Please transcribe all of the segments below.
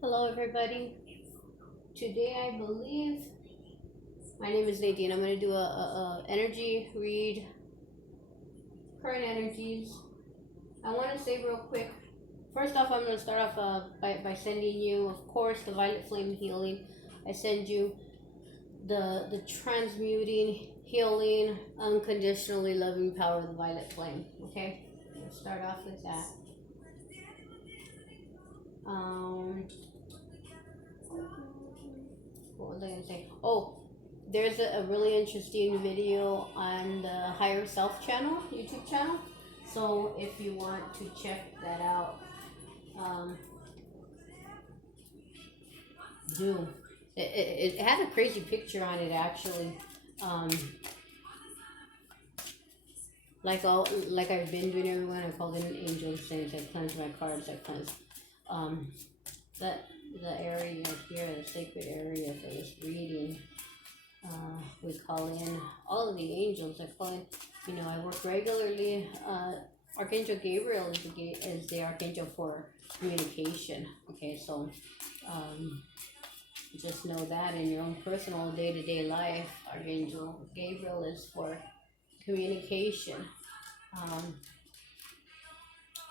Hello, everybody. Today, I believe my name is Nadine. I'm going to do a energy read, current energies. I want to say real quick. First off, I'm going to start off by sending you, of course, the violet flame healing. I send you the transmuting, healing, unconditionally loving power of the violet flame. Okay, we'll start off with that. What was I gonna say? Oh, there's a really interesting video on the Higher Self channel, YouTube channel. So if you want to check that out, um, do. It had a crazy picture on it actually. Um, like I've been doing everyone, I called in angels, saints, I cleansed my cards, I cleansed um, that the area here, the sacred area for this reading. We call in all of the angels. I call in, I work regularly. Archangel Gabriel is the archangel for communication. Okay, so just know that in your own personal day to day life, Archangel Gabriel is for communication. Um,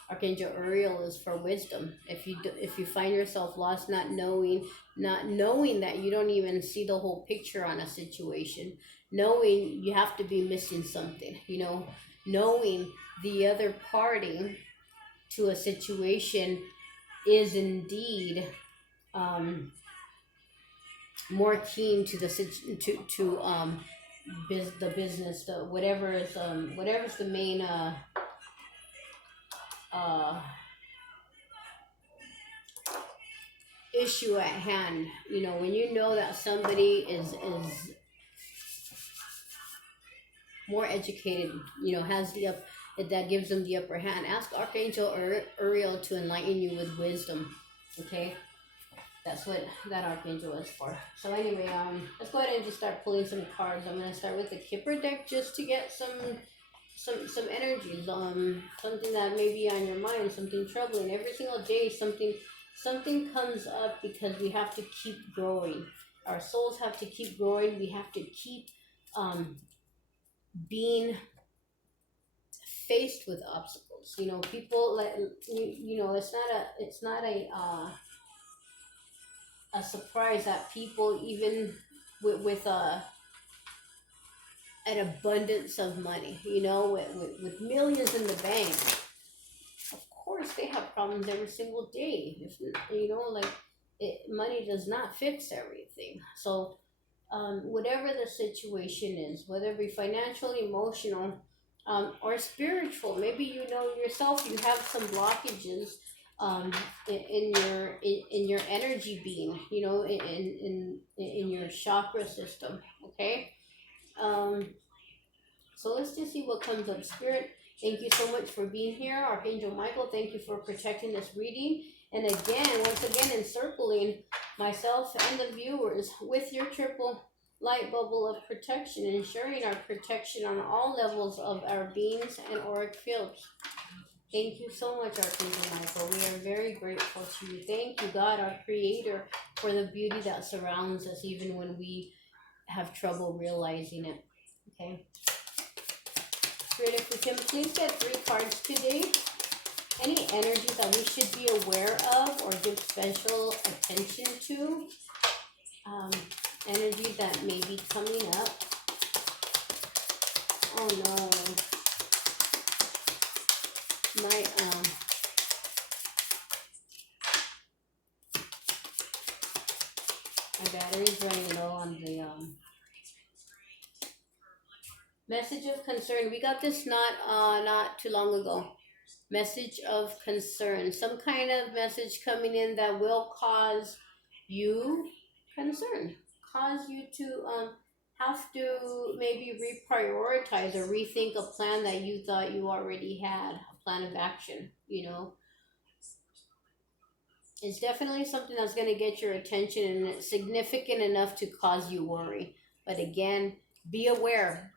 Archangel Uriel is for wisdom. If you find yourself lost, not knowing that you don't even see the whole picture on a situation, knowing you have to be missing something, knowing the other party to a situation is indeed more keen to the the business, the whatever's the main uh issue at hand. When you know that somebody is more educated, has that gives them the upper hand, ask Archangel Uriel to enlighten you with wisdom. Okay, that's what that archangel is for. So anyway, let's go ahead and just start pulling some cards. I'm going to start with the Kipper deck just to get some energies, something that may be on your mind, something troubling. Every single day something comes up because we have to keep growing. Our souls have to keep growing. We have to keep being faced with obstacles. People like it's not a surprise that people, even with an abundance of money, with millions in the bank, of course they have problems every single day. If money does not fix everything. So whatever the situation is, whether it be financial, emotional, or spiritual, maybe yourself, you have some blockages in your energy being, in your chakra system. Okay, so let's just see what comes up. Spirit, thank you so much for being here. Archangel Michael, thank you for protecting this reading. And once again, encircling myself and the viewers with your triple light bubble of protection, ensuring our protection on all levels of our beings and auric fields. Thank you so much, Archangel Michael. We are very grateful to you. Thank you, God, our Creator, for the beauty that surrounds us, even when we have trouble realizing it. Okay. Spirit, if we can please get 3 cards today. Any energies that we should be aware of or give special attention to. Energies that may be coming up. Oh no. My battery's running low on the message of concern. We got this not too long ago. Message of concern. Some kind of message coming in that will cause you concern. Cause you to have to maybe reprioritize or rethink a plan that you thought you already had, a plan of action. It's definitely something that's going to get your attention, and it's significant enough to cause you worry. But again, be aware.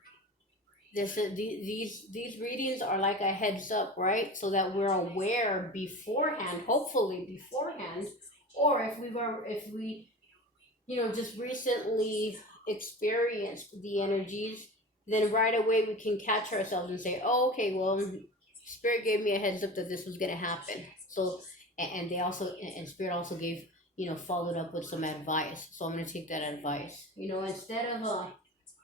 These readings are like a heads up, right? So that we're aware beforehand, hopefully beforehand, or if we just recently experienced the energies, then right away we can catch ourselves and say, oh, okay, well, spirit gave me a heads up that this was going to happen. So, and they also, and spirit also gave, followed up with some advice. So I'm going to take that advice, instead of,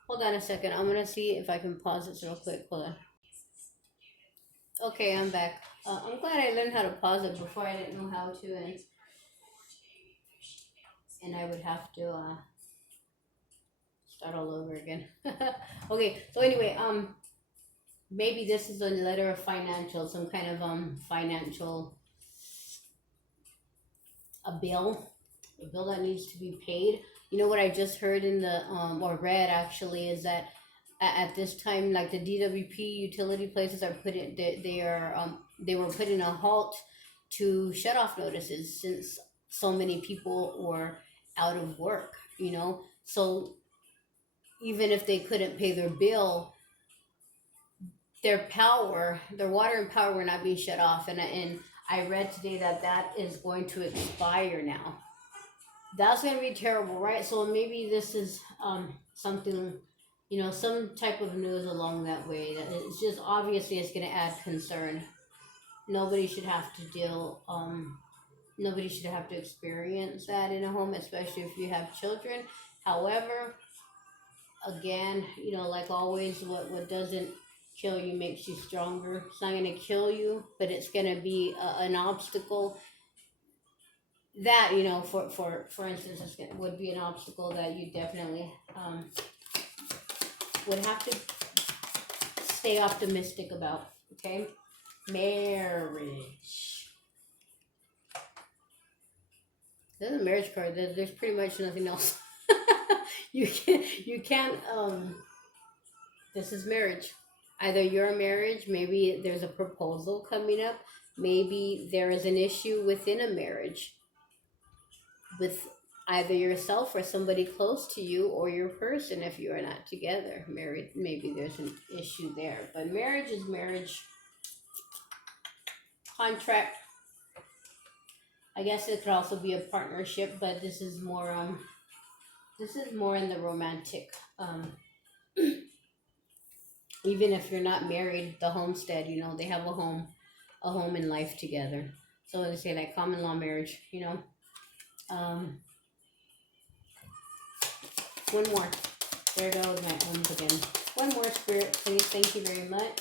hold on a second. I'm going to see if I can pause this real quick. Hold on. Okay, I'm back. I'm glad I learned how to pause it. Before I didn't know how to, and I would have to, start all over again. Okay, so anyway, maybe this is a letter of financial, some kind of financial, a bill that needs to be paid. What I just heard in the or read actually is that at this time, like the DWP utility places are putting they were putting a halt to shut off notices since so many people were out of work. So even if they couldn't pay their bill, their water and power were not being shut off, and I read today that that is going to expire now. That's going to be terrible, right? So maybe this is something, some type of news along that way. That it's just obviously it's going to add concern. Nobody should have to nobody should have to experience that in a home, especially if you have children. However, again, like always, what doesn't kill you makes you stronger. It's not going to kill you, but it's going to be an obstacle that, for instance, would be an obstacle that you definitely would have to stay optimistic about. Okay, marriage. There's a marriage card. There's pretty much nothing else. You can't this is marriage. Either you're a marriage, maybe there's a proposal coming up, maybe there is an issue within a marriage with either yourself or somebody close to you, or your person if you are not together married. Maybe there's an issue there, but marriage is marriage. Contract, I guess it could also be a partnership, but this is more in the romantic, even if you're not married, the homestead, they have a home in life together. So they say like common law marriage, one more. There goes my owns again. One more, spirit, please. Thank you very much.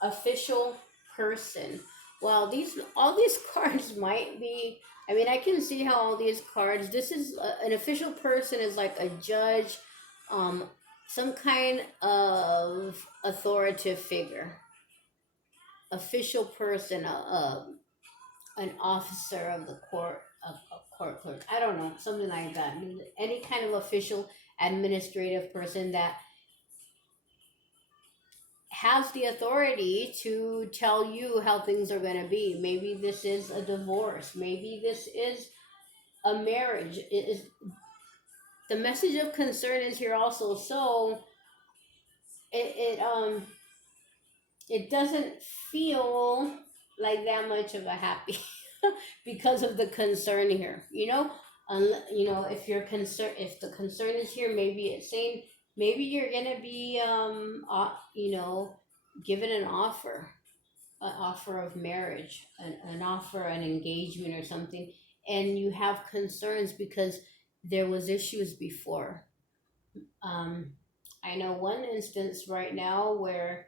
Official person. Well, all these cards might be. I mean, I can see how all these cards. This is an official person is like a judge, some kind of authoritative figure. Official person, an officer of the court, a court clerk. I don't know, something like that. Any kind of official, administrative person that has the authority to tell you how things are going to be. Maybe this is a divorce. Maybe this is a marriage. It is the message of concern is here also. So it doesn't feel like that much of a happy because of the concern here. If you're concerned, if the concern is here, maybe it's saying maybe you're gonna be given an offer of marriage, an offer, an engagement or something, and you have concerns because there was issues before. I know one instance right now where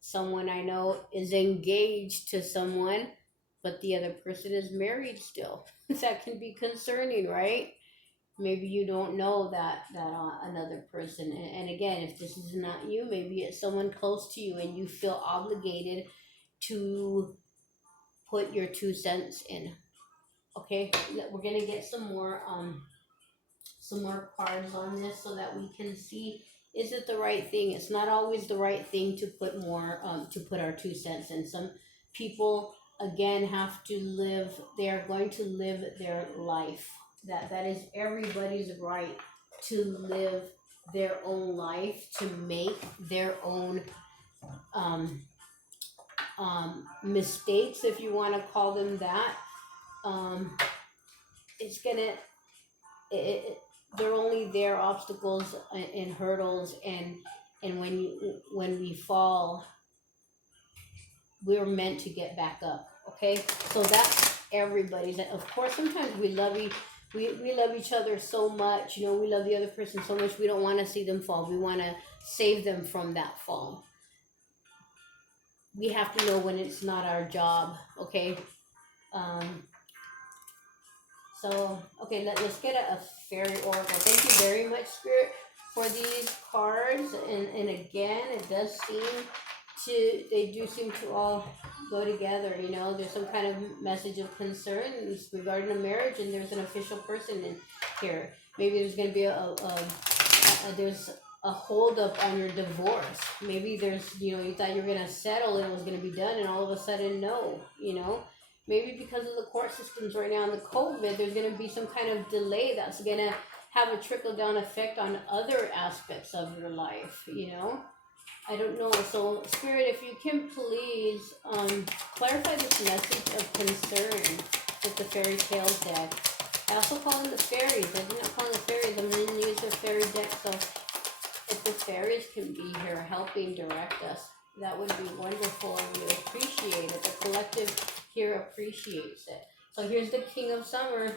someone I know is engaged to someone, but the other person is married still. That can be concerning, right? Maybe you don't know that another person, and again, if this is not you, maybe it's someone close to you, and you feel obligated to put your 2 cents in. Okay, we're gonna get some more cards on this so that we can see, is it the right thing? It's not always the right thing to put more to put our 2 cents in. Some people again have to live, they are going to live their life. That is everybody's right to live their own life, to make their own mistakes, if you want to call them that. It's gonna it, they're only there obstacles and hurdles, and when we fall, we're meant to get back up. Okay, so that's everybody. That, of course, sometimes we love we love each other so much, we love the other person so much, we don't want to see them fall. We want to save them from that fall. We have to know when it's not our job. Okay. So, okay, let's get a fairy oracle. Thank you very much, Spirit, for these cards. And again, they do seem to all go together. There's some kind of message of concern regarding a marriage, and there's an official person in here. Maybe there's going to be there's a hold up on your divorce. Maybe there's, you thought you were going to settle and it was going to be done, and all of a sudden, no, Maybe because of the court systems right now and the COVID, there's going to be some kind of delay that's going to have a trickle-down effect on other aspects of your life, I don't know. So, Spirit, if you can please clarify this message of concern with the fairy tales deck. I also call them the fairies. I do not call them the fairies. I'm going to use the fairy deck. So, if the fairies can be here helping direct us, that would be wonderful, and we appreciate it. The collective here appreciates it. So here's the King of Summer.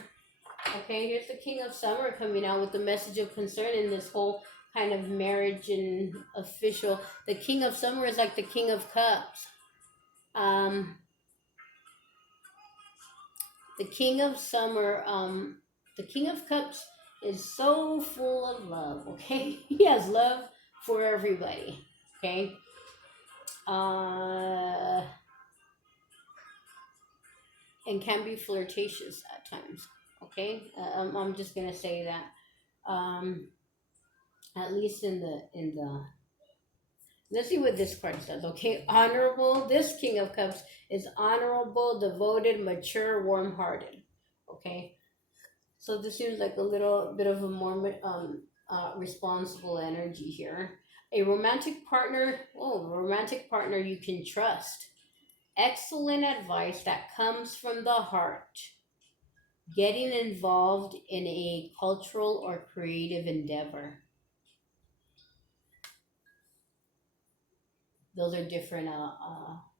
Okay, here's the King of Summer coming out with the message of concern in this whole kind of marriage and official. The King of Summer is like the King of Cups. The King of Summer, the King of Cups is so full of love. Okay, he has love for everybody. Okay. And can be flirtatious at times. Okay, I'm just gonna say that. At least in the. Let's see what this card says. Okay, honorable. This King of Cups is honorable, devoted, mature, warm-hearted. Okay, so this seems like a little bit of a more responsible energy here. A romantic partner. Oh, a romantic partner you can trust. Excellent advice that comes from the heart. Getting involved in a cultural or creative endeavor. Those are different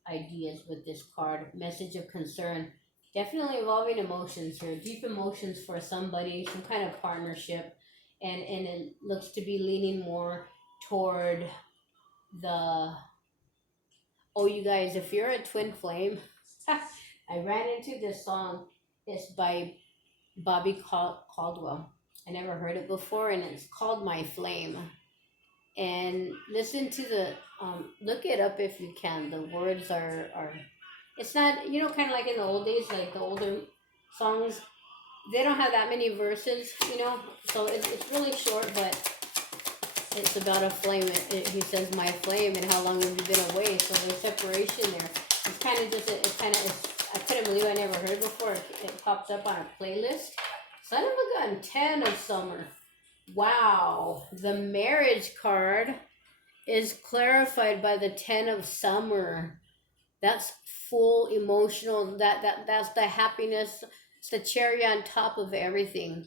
ideas with this card. Message of concern. Definitely involving emotions here. Deep emotions for somebody, some kind of partnership. And it looks to be leaning more toward the... Oh, you guys, if you're a twin flame, I ran into this song. It's by Bobby Caldwell. I never heard it before, and it's called My Flame. And listen to the, look it up if you can. The words are it's not, kind of like in the old days, like the older songs, they don't have that many verses, so it's really short, but it's about a flame. He says, my flame, and how long have you been away? So there's separation there. It's kind of just, I couldn't believe I never heard it before. It popped up on a playlist. Son of a gun, 10 of Summer. Wow. The marriage card is clarified by the 10 of Summer. That's full emotional. That's the happiness. It's the cherry on top of everything.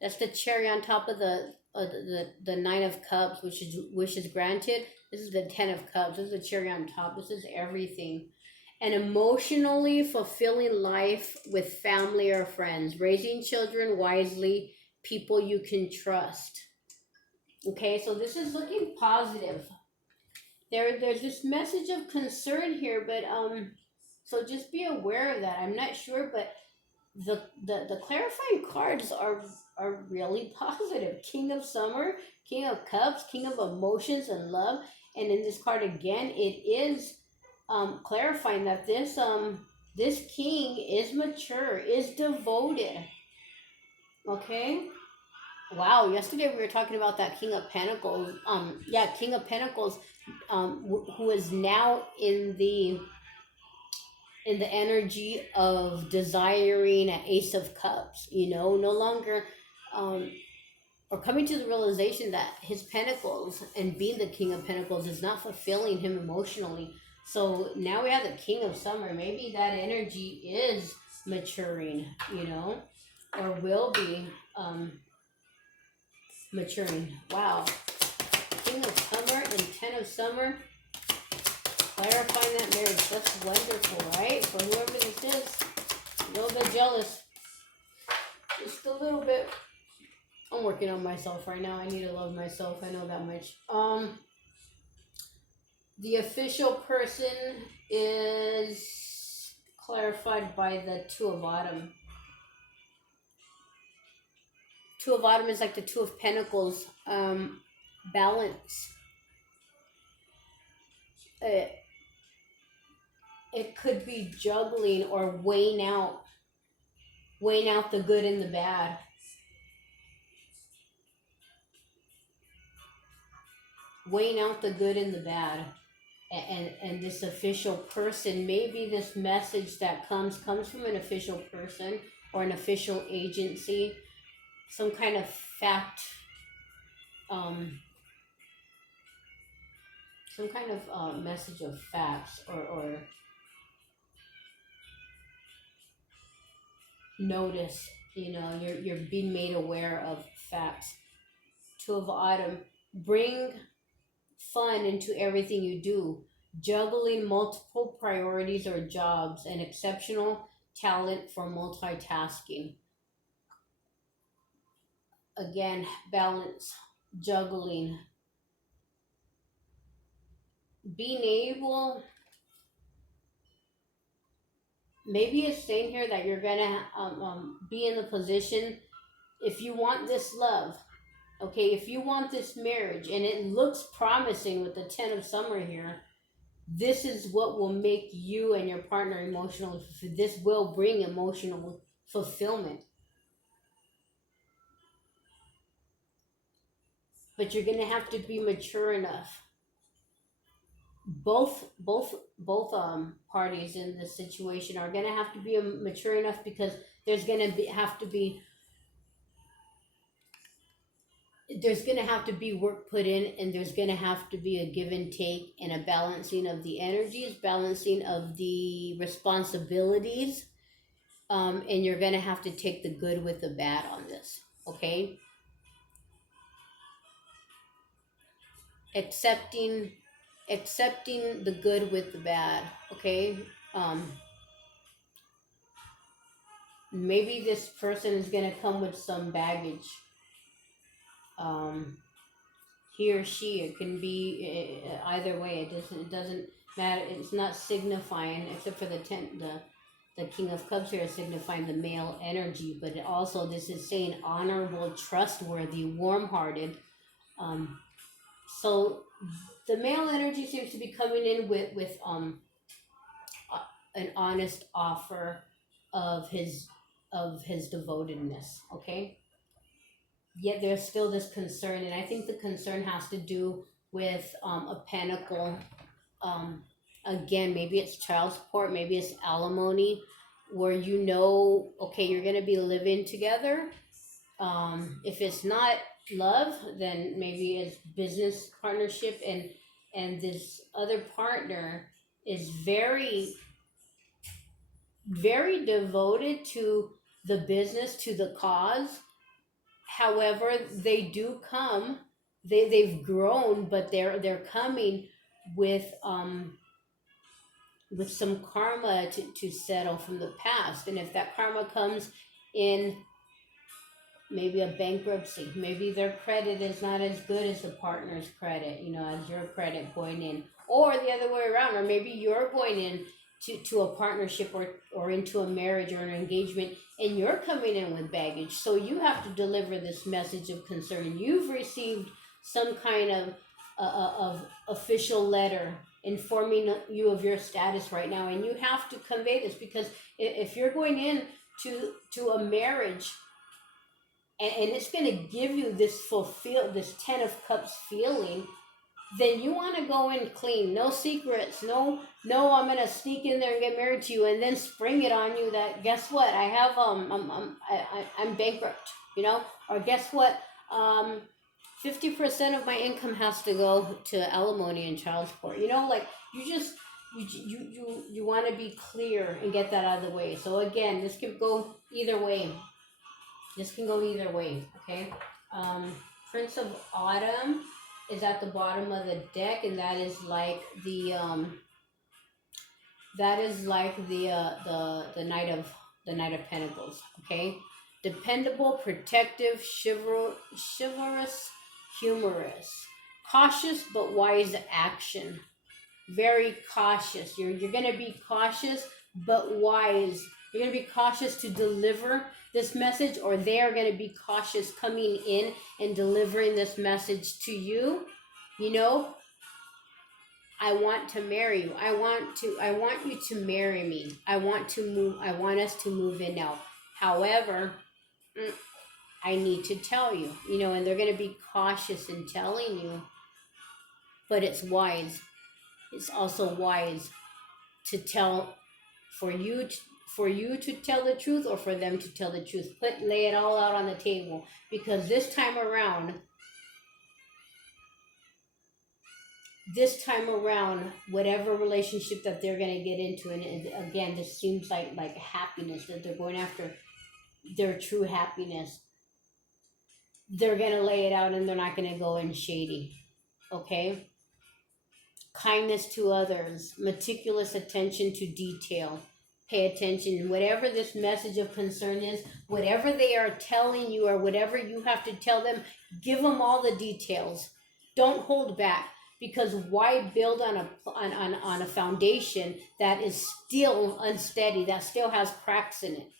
That's the cherry on top of the 9 of Cups, which is wishes granted. This is the 10 of Cups. This is the cherry on top. This is everything. An emotionally fulfilling life with family or friends. Raising children wisely. People you can trust. Okay, so this is looking positive. There's this message of concern here, but so just be aware of that. I'm not sure, but the clarifying cards are really positive. King of Summer, King of Cups, King of Emotions and Love, and in this card again, it is clarifying that this king is mature, is devoted. Okay. Wow. Yesterday we were talking about that King of Pentacles. King of Pentacles, who is now in the energy of desiring an Ace of Cups. No longer, or coming to the realization that his Pentacles and being the King of Pentacles is not fulfilling him emotionally. So now we have the King of Summer. Maybe that energy is maturing, or will be maturing. Wow. King of Summer and Ten of Summer. Clarifying that marriage. That's wonderful, right? For whoever this is. A little bit jealous. Just a little bit. I'm working on myself right now. I need to love myself. I know that much. The official person is clarified by the Two of Autumn. Two of Autumn is like the Two of Pentacles. Balance. It could be juggling or weighing out the good and the bad. Weighing out the good and the bad. And this official person, maybe this message that comes from an official person or an official agency, some kind of fact, some kind of message of facts or notice. You're being made aware of facts. Two of Autumn, bring fun into everything you do, juggling multiple priorities or jobs, and exceptional talent for multitasking. Again, balance, juggling, being able. Maybe it's saying here that you're gonna be in the position, if you want this love, okay, if you want this marriage, and it looks promising with the Ten of Summer here, this is what will make you and your partner emotional. This will bring emotional fulfillment. But you're gonna have to be mature enough. Both parties in this situation are gonna have to be mature enough, because there's gonna have to be work put in, and there's going to have to be a give and take and a balancing of the energies, balancing of the responsibilities, and you're going to have to take the good with the bad on this, okay? Accepting the good with the bad, okay? Maybe this person is going to come with some baggage. He or she, it can be either way. It doesn't matter. It's not signifying, except for the King of Cups here is signifying the male energy, but also this is saying honorable, trustworthy, warm-hearted. So the male energy seems to be coming in with an honest offer of his devotedness, okay? Yet there's still this concern, and I think the concern has to do with a pentacle. Again, maybe it's child support, maybe it's alimony, where okay, you're going to be living together. If it's not love, then maybe it's business partnership, and this other partner is very, very devoted to the business, to the cause. However, they do come, they've grown, but they're coming with some karma to settle from the past. And if that karma comes in maybe a bankruptcy, maybe their credit is not as good as the partner's credit, as your credit going in, or the other way around, or maybe you're going in to a partnership or into a marriage or an engagement, and you're coming in with baggage. So you have to deliver this message of concern. You've received some kind of official letter informing you of your status right now, and you have to convey this, because if you're going in to a marriage, and it's going to give you this Ten of Cups feeling, then you want to go in clean, no secrets, no I'm going to sneak in there and get married to you and then spring it on you that, guess what, I have I'm bankrupt, or guess what, 50% of my income has to go to alimony and child support. Like, you want to be clear and get that out of the way. So again, this can go either way. This can go either way, okay? Prince of Autumn is at the bottom of the deck, and that is like the the Knight of Pentacles, okay? Dependable, protective, chivalrous, humorous, cautious but wise action. Very cautious. You're gonna be cautious but wise. You're gonna be cautious to deliver this message, or they are gonna be cautious coming in and delivering this message to you. You know, I want to marry you. I want you to marry me. I want us to move in now. However, I need to tell you, you know, and they're going to be cautious in telling you, but it's wise. It's also wise to tell, for you to tell the truth, or for them to tell the truth. Lay it all out on the table, because this time around, whatever relationship that they're going to get into, and again, this seems like happiness, that they're going after their true happiness. They're going to lay it out, and they're not going to go in shady. Okay? Kindness to others, meticulous attention to detail. Pay attention. Whatever this message of concern is, whatever they are telling you, or whatever you have to tell them, give them all the details. Don't hold back, because why build on a foundation that is still unsteady, that still has cracks in it?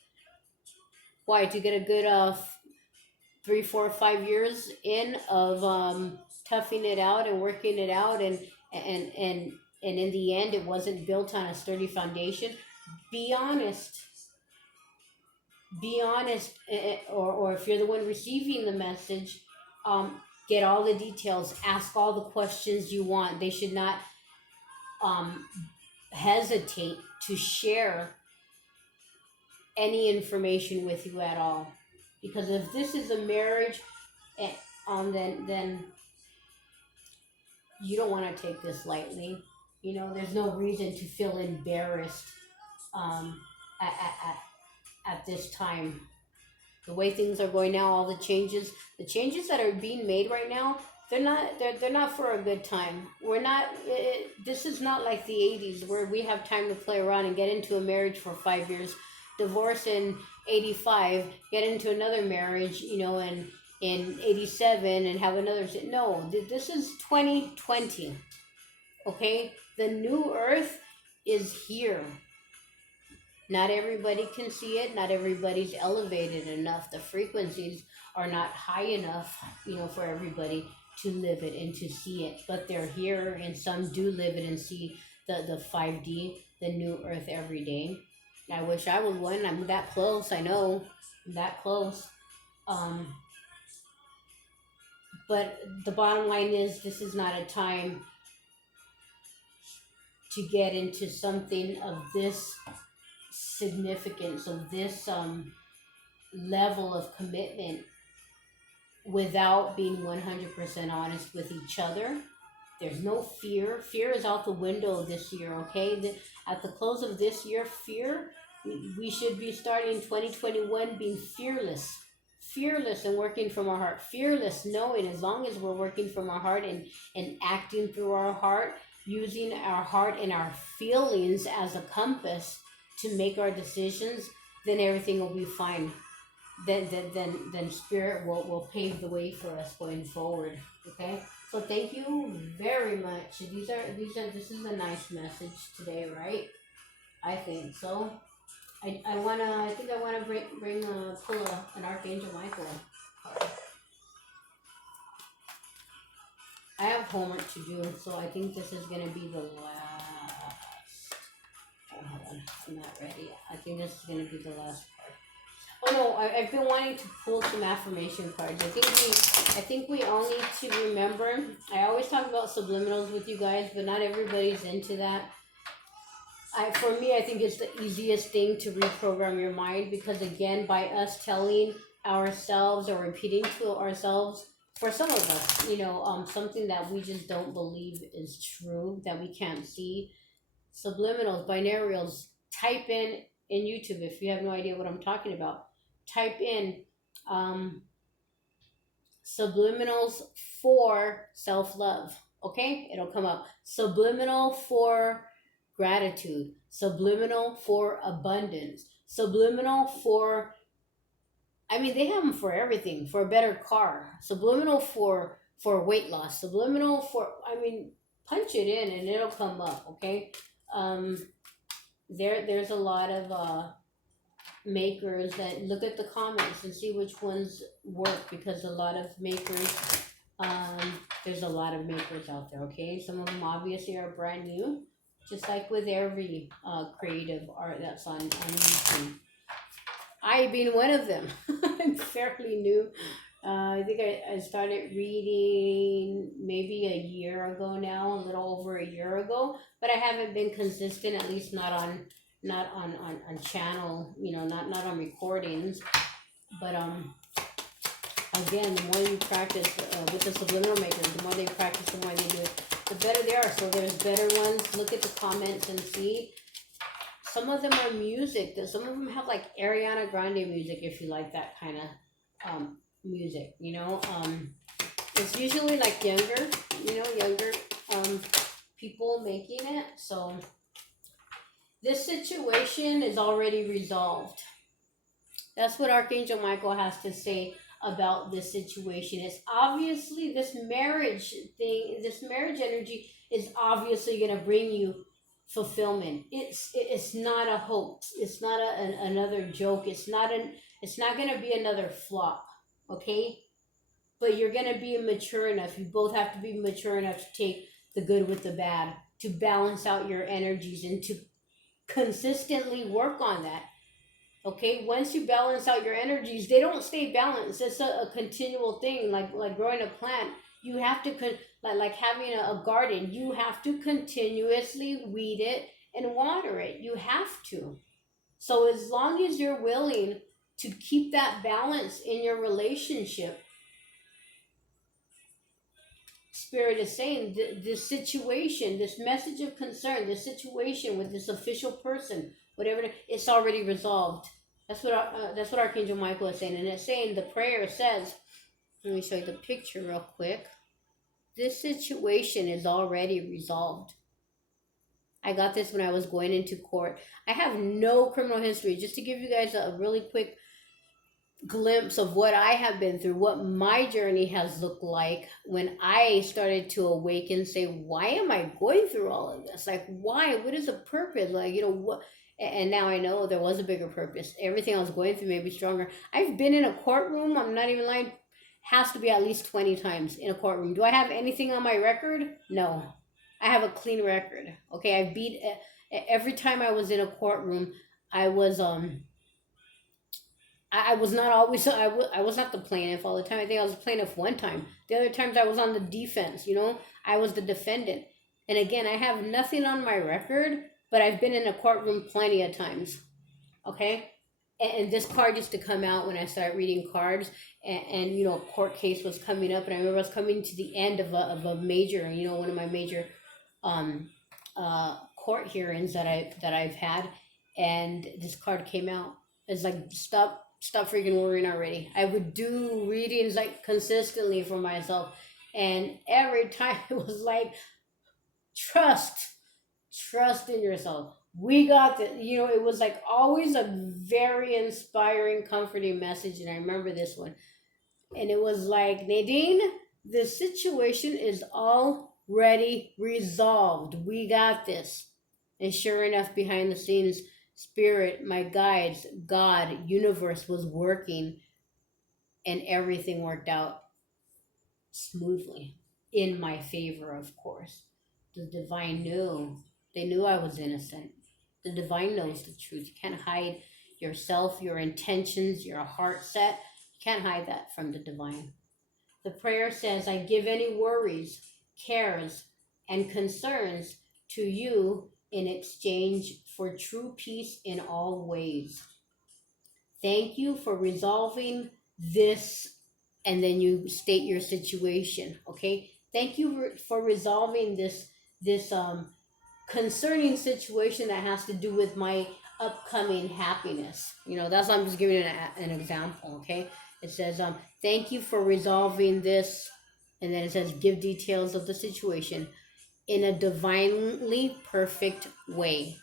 Why? To get a good 3, 4, 5 years in of toughing it out and working it out, and in the end it wasn't built on a sturdy foundation. Be honest. Or if you're the one receiving the message, get all the details, ask all the questions you want. They should not hesitate to share any information with you at all. Because if this is a marriage, then you don't want to take this lightly. You know, there's no reason to feel embarrassed at this time. The way things are going now, all the changes that are being made right now, they're not for a good time. This is not like the 80s, where we have time to play around and get into a marriage for 5 years, divorce in 85, get into another marriage, you know, in 87, and have another. No, this is 2020. Okay? The new earth is here. Not everybody can see it. Not everybody's elevated enough. The frequencies are not high enough, you know, for everybody to live it and to see it. But they're here, and some do live it and see the 5D, the new earth, every day. I wish I was one. I'm that close. I know. I'm that close. But the bottom line is, this is not a time to get into something of this significance, of this level of commitment, without being 100% honest with each other. There's no fear. Fear is out the window this year, okay? At the close of this year, we should be starting 2021 being fearless. Fearless and working from our heart. Fearless knowing, as long as we're working from our heart and acting through our heart, using our heart and our feelings as a compass to make our decisions, then everything will be fine. Then Spirit will pave the way for us going forward. Okay? So thank you very much. This is a nice message today, right? I think so. I think I wanna pull an Archangel Michael card. I have homework to do, so I think this is gonna be the last. Oh, hold on, I'm not ready. I think this is gonna be the last card. Oh no, I've been wanting to pull some affirmation cards. I think we all need to remember. I always talk about subliminals with you guys, but not everybody's into that. For me, I think it's the easiest thing to reprogram your mind, because again, by us telling ourselves or repeating to ourselves, for some of us, you know, something that we just don't believe is true, that we can't see, subliminals, binarials. Type in YouTube if you have no idea what I'm talking about. Type in subliminals for self-love. Okay, it'll come up. Subliminal for gratitude, subliminal for abundance, subliminal for, I mean, they have them for everything, for a better car, subliminal for weight loss, subliminal for, I mean, punch it in and it'll come up. Okay. um there's a lot of makers that look at the comments and see which ones work, because a lot of makers, there's a lot of makers out there. Okay, some of them obviously are brand new, just like with every creative art that's on YouTube. I being one of them. I'm fairly new. I think I started reading maybe a year ago now, a little over a year ago, but I haven't been consistent, at least not on channel, not on recordings. But again, the more you practice with the subliminal makers, the more they practice, the more they do it, the better they are. So there's better ones. Look at the comments and see. Some of them are music. Some of them have like Ariana Grande music, if you like that kind of music. It's usually like younger people making it. So this situation is already resolved. That's what Archangel Michael has to say about this situation. It's obviously this marriage thing, this marriage energy is obviously going to bring you fulfillment. It's not a hoax. It's not another joke. It's not going to be another flop. Okay? But you're going to be mature enough. You both have to be mature enough to take the good with the bad, to balance out your energies and to consistently work on that. Okay, once you balance out your energies, they don't stay balanced. It's a continual thing, like growing a plant. You have to like having a garden. You have to continuously weed it and water it. You have to. So as long as you're willing to keep that balance in your relationship, Spirit is saying this situation, this message of concern, this situation with this official person, whatever, it's already resolved. That's what Archangel Michael is saying, and it's saying, the prayer says, let me show you the picture real quick. This situation is already resolved. I got this when I was going into court. I have no criminal history. Just to give you guys a really quick glimpse of what I have been through, what my journey has looked like when I started to awaken, say, why am I going through all of this? Like, why? What is the purpose? Like, what? And now I know there was a bigger purpose. Everything I was going through made me stronger. I've been in a courtroom, I'm not even lying, has to be at least 20 times in a courtroom. Do I have anything on my record? No. I have a clean record. Okay, I beat every time I was in a courtroom. I was I was not always, I was not the plaintiff all the time. I think I was the plaintiff one time. The other times I was on the defense, I was the defendant. And again, I have nothing on my record, but I've been in a courtroom plenty of times. Okay? And this card used to come out when I started reading cards, and a court case was coming up, and I remember I was coming to the end of a major, one of my major court hearings that I've had, and this card came out. It's like, stop freaking worrying already. I would do readings like consistently for myself, and every time it was like, trust in yourself. We got this. It was like always a very inspiring, comforting message. And I remember this one, and it was like, Nadine, the situation is already resolved. We got this. And sure enough, behind the scenes, Spirit, my guides, God, universe was working, and everything worked out smoothly in my favor, of course. The divine knew. They knew I was innocent. The divine knows the truth. You can't hide yourself, your intentions, your heart set. You can't hide that from the divine. The prayer says, I give any worries, cares, and concerns to you in exchange for true peace in all ways. Thank you for resolving this, and then you state your situation, okay? Thank you for resolving this concerning situation that has to do with my upcoming happiness. You know, that's why I'm just giving an example, okay? It says, thank you for resolving this, and then it says, give details of the situation in a divinely perfect way.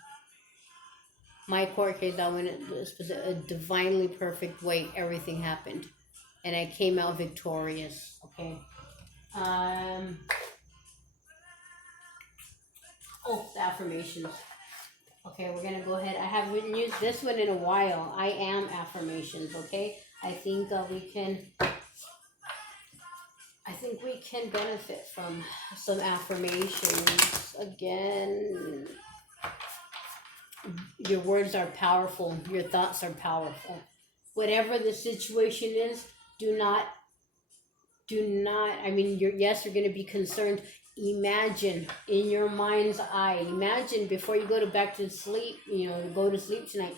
My court case, I went a divinely perfect way. Everything happened, and I came out victorious. Okay. The affirmations. Okay, we're gonna go ahead. I haven't used this one in a while. I am affirmations. Okay. I think we can benefit from some affirmations. Again, your words are powerful. Your thoughts are powerful. Whatever the situation is, do not, I mean, you're going to be concerned. Imagine in your mind's eye, imagine before you go back to sleep, go to sleep tonight.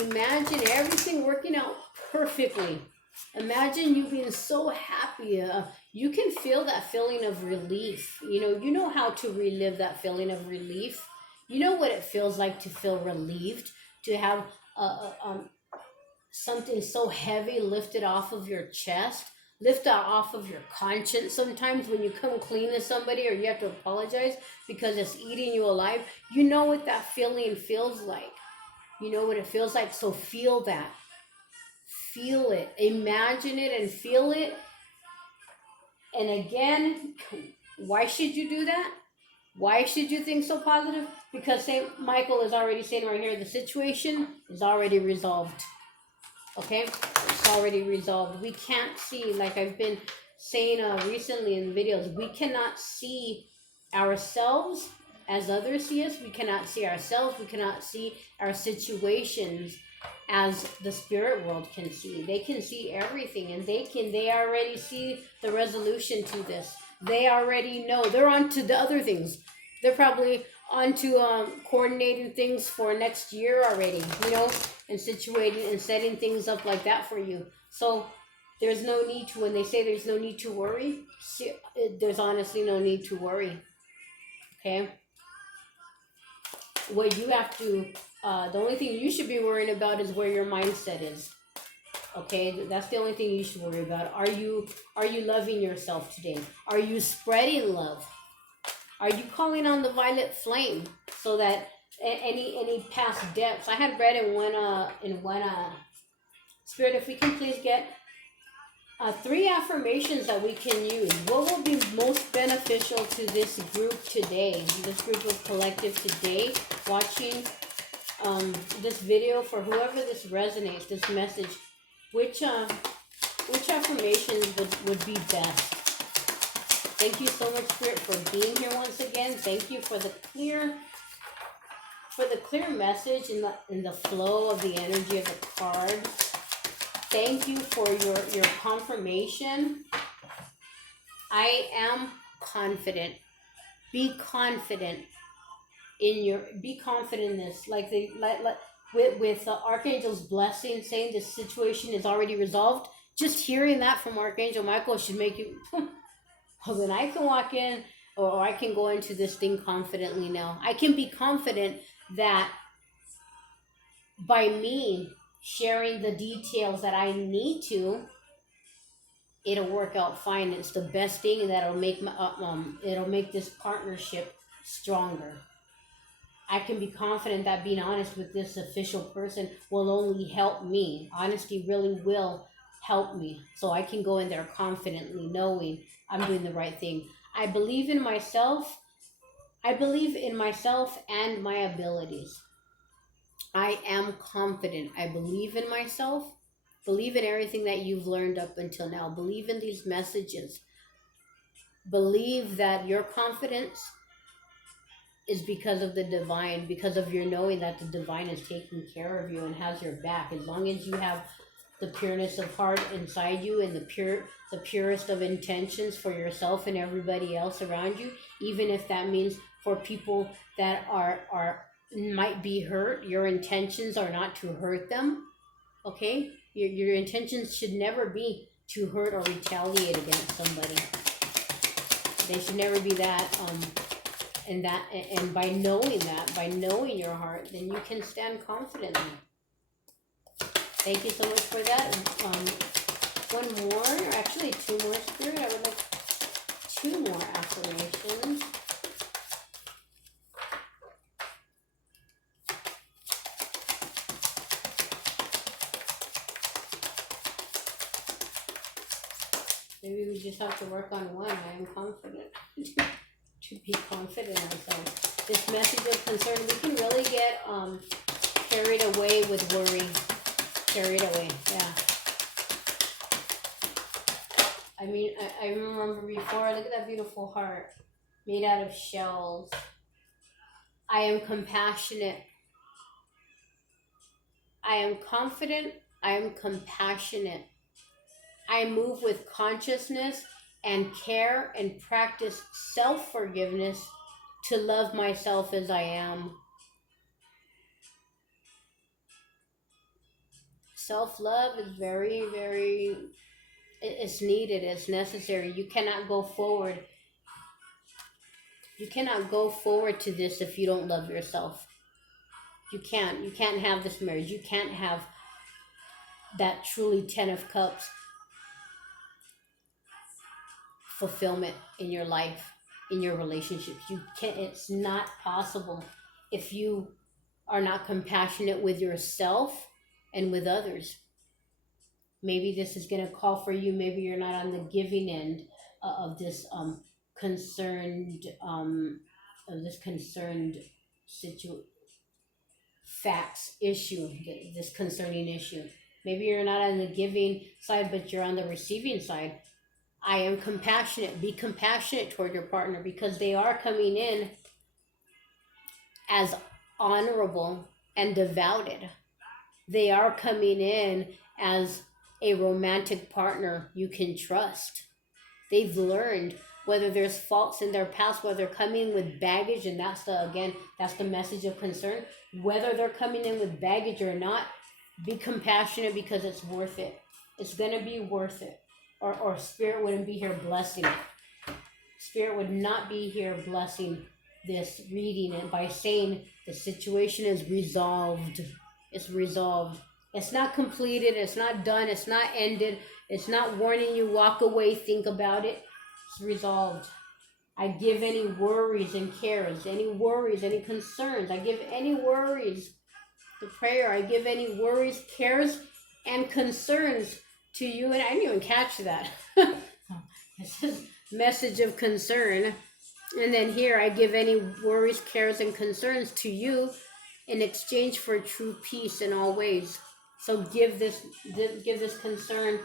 Imagine everything working out perfectly. Imagine you being so happy. You can feel that feeling of relief. You know how to relive that feeling of relief. You know what it feels like to feel relieved, to have something so heavy lifted off of your chest, lifted off of your conscience. Sometimes when you come clean to somebody or you have to apologize because it's eating you alive, you know what that feeling feels like. You know what it feels like, so feel that. Feel it. Imagine it and feel it. And again, why should you do that? Why should you think so positive? Because St. Michael is already saying right here, the situation is already resolved. Okay? It's already resolved. We can't see, like I've been saying recently in videos, we cannot see ourselves as others see us. We cannot see ourselves. We cannot see our situations as the spirit world can see. They can see everything, and they already see the resolution to this. They already know. They're on to the other things. They're probably on to coordinating things for next year already, and situating and setting things up like that for you. So there's no need to, when they say there's no need to worry, there's honestly no need to worry. Okay? What you have to, the only thing you should be worrying about is where your mindset is. Okay, that's the only thing you should worry about. Are you loving yourself today? Are you spreading love? Are you calling on the violet flame so that any past depths? I had read in one spirit, if we can please get 3 affirmations that we can use. What will be most beneficial to this group today? This group of collective today watching this video, for whoever this resonates, this message. Which affirmations would be best? Thank you so much, Spirit, for being here once again. Thank you for the clear message in the flow of the energy of the cards. Thank you for your confirmation. I am confident. Be confident in this. Like with the Archangel's blessing, saying this situation is already resolved. Just hearing that from Archangel Michael should make you, well, then I can walk in, or I can go into this thing confidently now. I can be confident that by me sharing the details that I need to, it'll work out fine. It's the best thing, and that'll make it'll make this partnership stronger. I can be confident that being honest with this official person will only help me. Honesty really will help me. So I can go in there confidently knowing I'm doing the right thing. I believe in myself. I believe in myself and my abilities. I am confident. I believe in myself. Believe in everything that you've learned up until now. Believe in these messages. Believe that your confidence is because of the divine, because of your knowing that the divine is taking care of you and has your back. As long as you have the pureness of heart inside you and the purest of intentions for yourself and everybody else around you, even if that means for people that might be hurt, your intentions are not to hurt them. Okay? Your intentions should never be to hurt or retaliate against somebody. They should never be that. and by knowing that, by knowing your heart, then you can stand confidently. Thank you so much for that. One more, or actually two more, Spirit. I would like two more affirmations. Maybe we just have to work on one. I am confident. To be confident in ourselves. This message of concern, we can really get carried away with worry. Carried away, yeah. I mean, I remember before, look at that beautiful heart made out of shells. I am compassionate. I am confident. I am compassionate. I move with consciousness and care and practice self-forgiveness to love myself as I am. Self-love is very, very, it's needed, it's necessary. You cannot go forward. You cannot go forward to this if you don't love yourself. You can't. You can't have this marriage. You can't have that truly 10 of Cups fulfillment in your life, in your relationships. You can't, it's not possible if you are not compassionate with yourself and with others. Maybe this is going to call for you. Maybe you're not on the giving end of this concerned issue, this concerning issue. Maybe you're not on the giving side, but you're on the receiving side. I am compassionate. Be compassionate toward your partner, because they are coming in as honorable and devoted. They are coming in as a romantic partner you can trust. They've learned, whether there's faults in their past, whether they're coming in with baggage, and that's the message of concern. Whether they're coming in with baggage or not, be compassionate, because it's worth it. It's gonna be worth it. Or Spirit wouldn't be here blessing it. Spirit would not be here blessing this reading and by saying the situation is resolved. It's resolved. It's not completed. It's not done. It's not ended. It's not warning you, walk away, think about it. It's resolved. I give any worries and cares, any worries, any concerns. I give any worries, the prayer. I give any worries, cares, and concerns to you. And I didn't even catch that. This is message of concern. And then here, I give any worries, cares, and concerns to you in exchange for true peace in all ways. So give this concern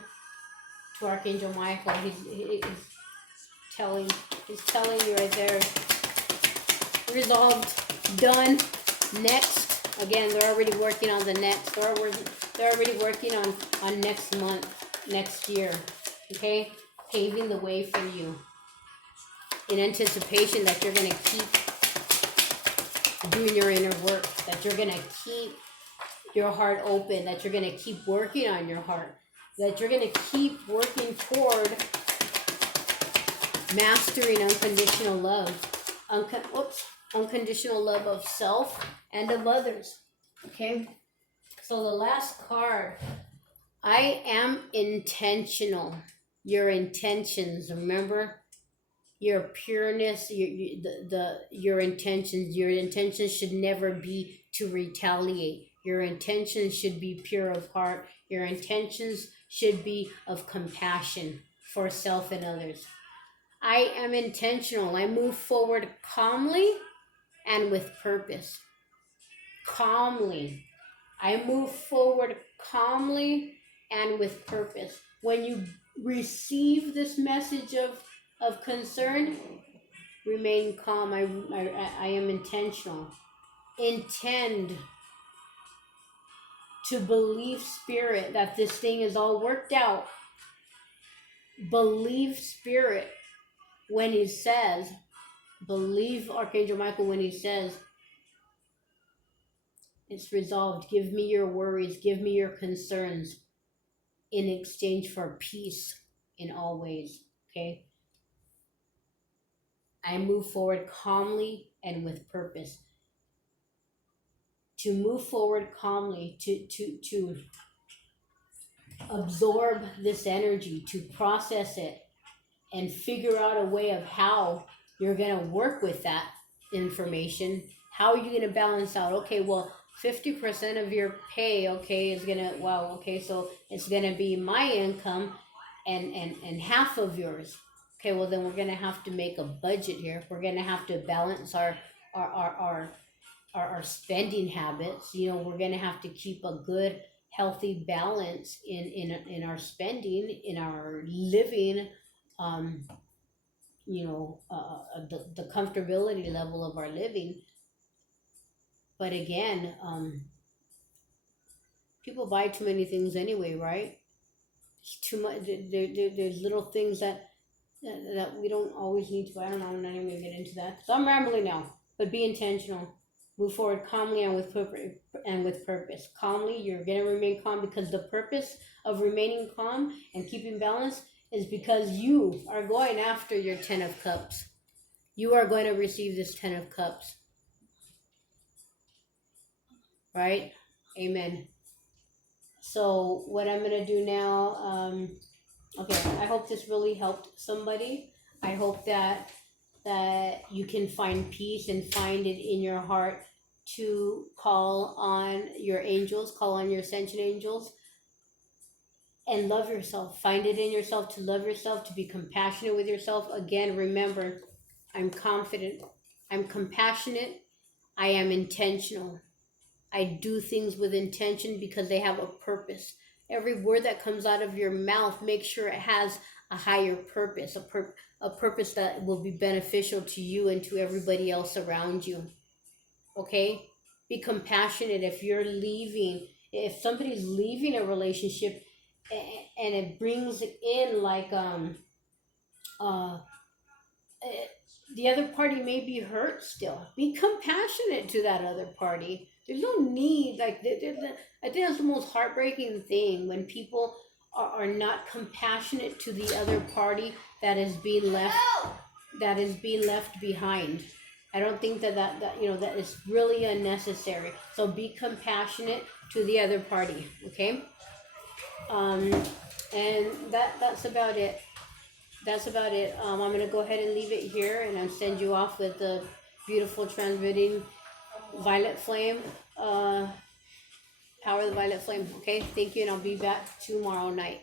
to Archangel Michael. He's telling you right there. Resolved, done, next. Again, they're already working on the next. They're already working on next month, next year. Okay? Paving the way for you. In anticipation that you're going to keep doing your inner work. That you're going to keep your heart open. That you're going to keep working on your heart. That you're going to keep working toward mastering unconditional love. Unconditional love of self and of others. Okay? So the last card. I am intentional. Your intentions, remember? Your pureness, your intentions should never be to retaliate. Your intentions should be pure of heart. Your intentions should be of compassion for self and others. I am intentional. I move forward calmly and with purpose. Calmly. I move forward calmly and with purpose. When you receive this message of concern, remain calm. I am intentional. Intend to believe, Spirit, that this thing is all worked out. Believe, Spirit, when he says, believe Archangel Michael when he says, it's resolved. Give me your worries. Give me your concerns in exchange for peace in all ways. Okay? I move forward calmly and with purpose. To move forward calmly, to absorb this energy, to process it, and figure out a way of how you're going to work with that information. How are you going to balance out? Okay, well, 50% of your pay, okay, is going to, wow, okay, so it's going to be my income and half of yours. Okay, well, then we're going to have to make a budget here. We're going to have to balance our, our, our, our spending habits. You know, we're going to have to keep a good, healthy balance in our spending, in our living, um, the comfortability level of our living. But again, people buy too many things anyway, right? It's too much. There's little things that we don't always need to buy. I don't know. I'm not even gonna get into that. So I'm rambling now. But be intentional. Move forward calmly and with purpose. Calmly, you're gonna remain calm because the purpose of remaining calm and keeping balance is because you are going after your 10 of Cups. You are going to receive this 10 of Cups. Right? Amen. So what I'm going to do now, okay, I hope this really helped somebody. I hope that you can find peace and find it in your heart to call on your angels, call on your Ascension angels, and love yourself. Find it in yourself to love yourself, to be compassionate with yourself. Again, remember, I'm confident, I'm compassionate, I am intentional. I do things with intention because they have a purpose. Every word that comes out of your mouth, make sure it has a higher purpose, a purpose that will be beneficial to you and to everybody else around you. Okay? Be compassionate. If somebody's leaving a relationship and it brings in like the other party may be hurt still. Be compassionate to that other party. There's no need, like, I think that's the most heartbreaking thing when people are not compassionate to the other party that is being left behind. I don't think that is really unnecessary. So be compassionate to the other party, okay? And that's about it. I'm going to go ahead and leave it here, and I'll send you off with the beautiful transmuting violet flame, power of the violet flame. Okay, thank you, and I'll be back tomorrow night.